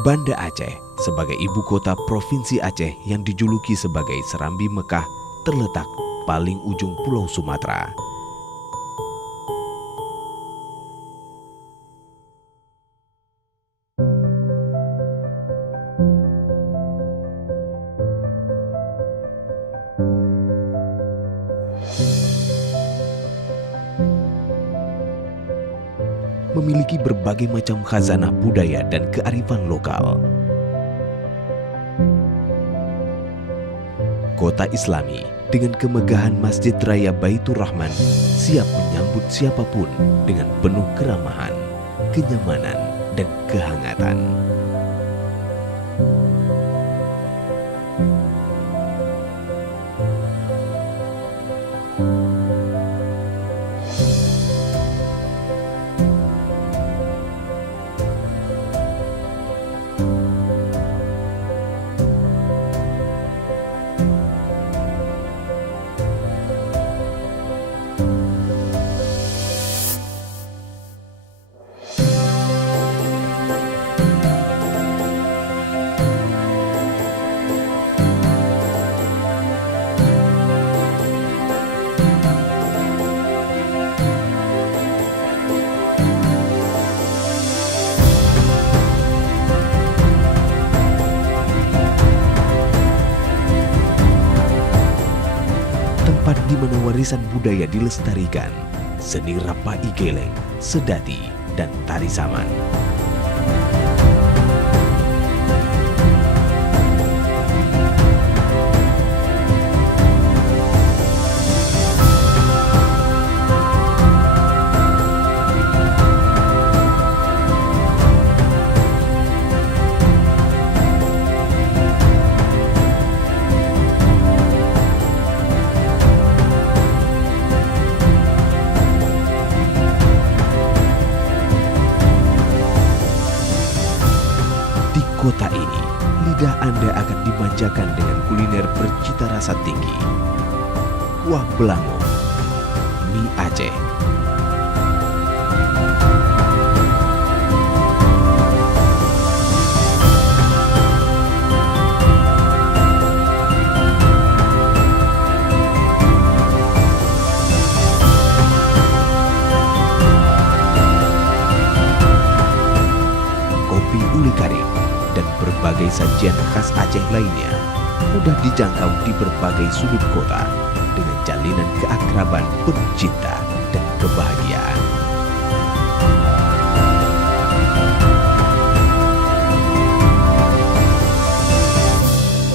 Banda Aceh sebagai ibu kota Provinsi Aceh yang dijuluki sebagai Serambi Mekah terletak paling ujung Pulau Sumatera. Memiliki berbagai macam khazanah budaya dan kearifan lokal. Kota Islami dengan kemegahan Masjid Raya Baitur Rahman siap menyambut siapapun dengan penuh keramahan, kenyamanan, dan kehangatan. Tempat di mana warisan budaya dilestarikan, seni Rapai Geleng, Sedati, dan Tari Saman. Kota ini, lidah Anda akan dimanjakan dengan kuliner bercita rasa tinggi. Kuah Belango, mie Aceh, kopi uli karing, dan berbagai sajian khas Aceh lainnya mudah dijangkau di berbagai sudut kota dengan jalinan keakraban penuh cinta dan kebahagiaan.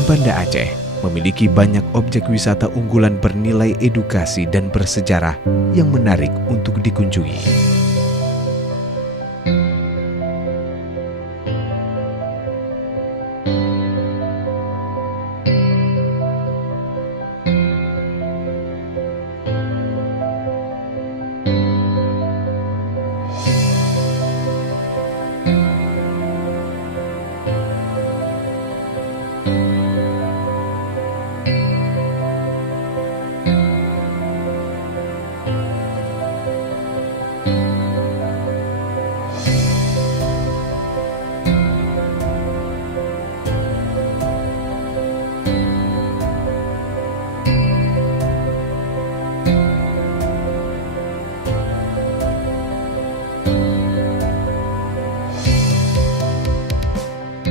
Banda Aceh memiliki banyak objek wisata unggulan bernilai edukasi dan bersejarah yang menarik untuk dikunjungi.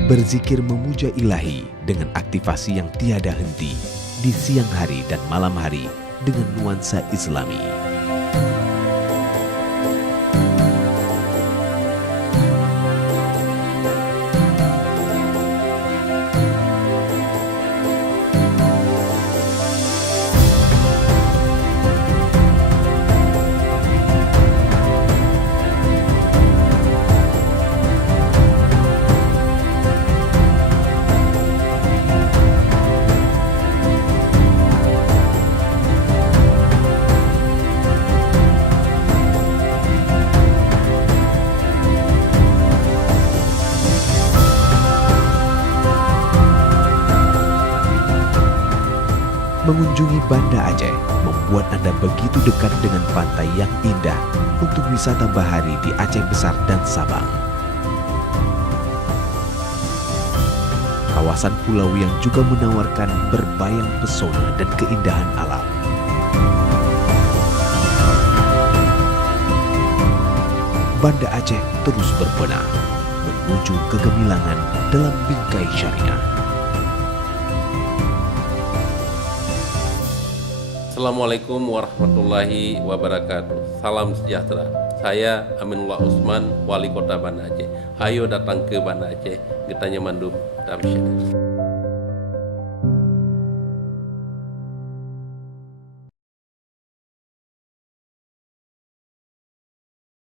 Berzikir memuja ilahi dengan aktivasi yang tiada henti di siang hari dan malam hari dengan nuansa Islami. Mengunjungi Banda Aceh membuat Anda begitu dekat dengan pantai yang indah untuk wisata bahari di Aceh Besar dan Sabang. kawasan pulau yang juga menawarkan berbayang pesona dan keindahan alam. Banda Aceh terus berbenah menuju kegemilangan dalam bingkai syariah. Assalamualaikum warahmatullahi wabarakatuh. Salam sejahtera. Saya Aminullah Usman, Wali Kota Banda Aceh. Ayo datang ke Banda Aceh, kita nyamandum Damsyar.